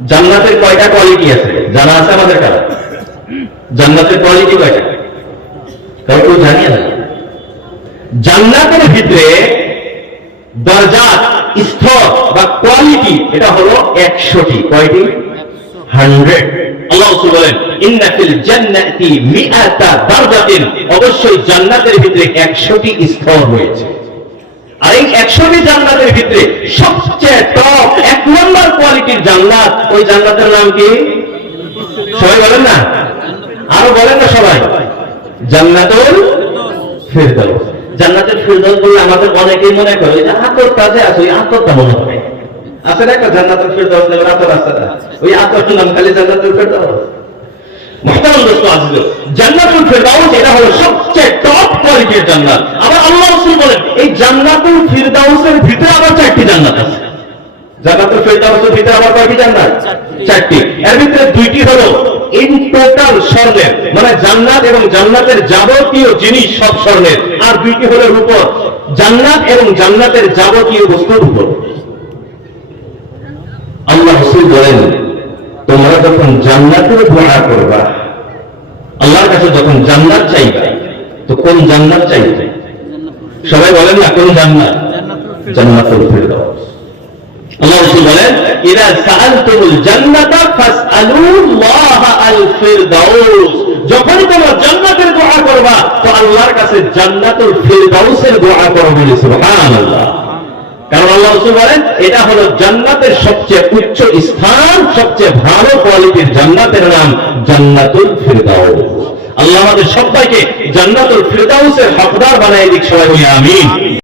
জান্নাতের কয়টা কোয়ালিটি আছে? জানা আছে আমাদের কারা? জান্নাতের কোয়ালিটি কয়টা? কারণ কেউ জানিয়ে না? জান্নাতের ভিতরে দরজাত, স্তর বা কোয়ালিটি এটা হলো একশোটি। কয়টি? হান্ড্রেড। অবশ্যই জান্নাতের ভিতরে একশোটি স্তর রয়েছে। জান্নাতের ভিতরে সবচেয়ে টপ এক নম্বর কোয়ালিটির জান্নাত, ওই জান্নাতের নাম কি? সবাই বলেন না? আরও বলেন না সবাই। জান্নাতুল ফেরদাউস। জান্নাতুল ফেরদাউস বলে আমাদের অনেকেই মনে করে যে আতরটা যে আছে, ওই আতরটা মনে আছে না একটা আতর না? ওই নাম খালি দোস্ত এটা হলো সবচেয়ে টপ কোয়ালিটির জান্নাত। আবার আল্লাহ বলেন এই জান্নাতুল ফিরদাউসের ভিতরে আবার চারটি জান্নাত আছে। জান্নাতুল ফেরদাউসের ভিতরে আবার কয়টি জান্নাত? চারটি। এর ভিতরে দুইটি হলো ইন টোটাল স্বর্ণের মানে জান্নাত এবং জান্নাতের যাবতীয় জিনিস সব স্বর্ণের। আর দুইটি হলো রূপর। জান্নাত এবং জান্নাতের যাবতীয় বস্তুর উপর আল্লাহ রাসূল বলেন তোমরা যখন জান্নাতের দোয়া করবা আল্লাহর কাছে যখন জান্নাত চাইবা তো কোন জান্নাত চাইবে? সবাই বলেন না কোন জান্নাত জান্নাতুল আল্লাহ রাসূল বলেন, ইদা জান্নাতা ফাসআলুল্লাহ আল যখন তোমরা জান্নাতের দোয়া করবা, তো আল্লাহর কাছে জান্নাতুল দোয়া সুবহানাল্লাহ। কারণ আল্লাহ রাসূল বলেন, এটা হলো জান্নাতের সবচেয়ে উচ্চ স্থান, সবচেয়ে ভালো কোয়ালিটির জান্নাতের নাম জান্নাতুল ফিরদাউস। আল্লাহ আমাদের সবাইকে জান্নাতুল ফিরদাউসের হকদার বানায় দিক সবাই আমিন।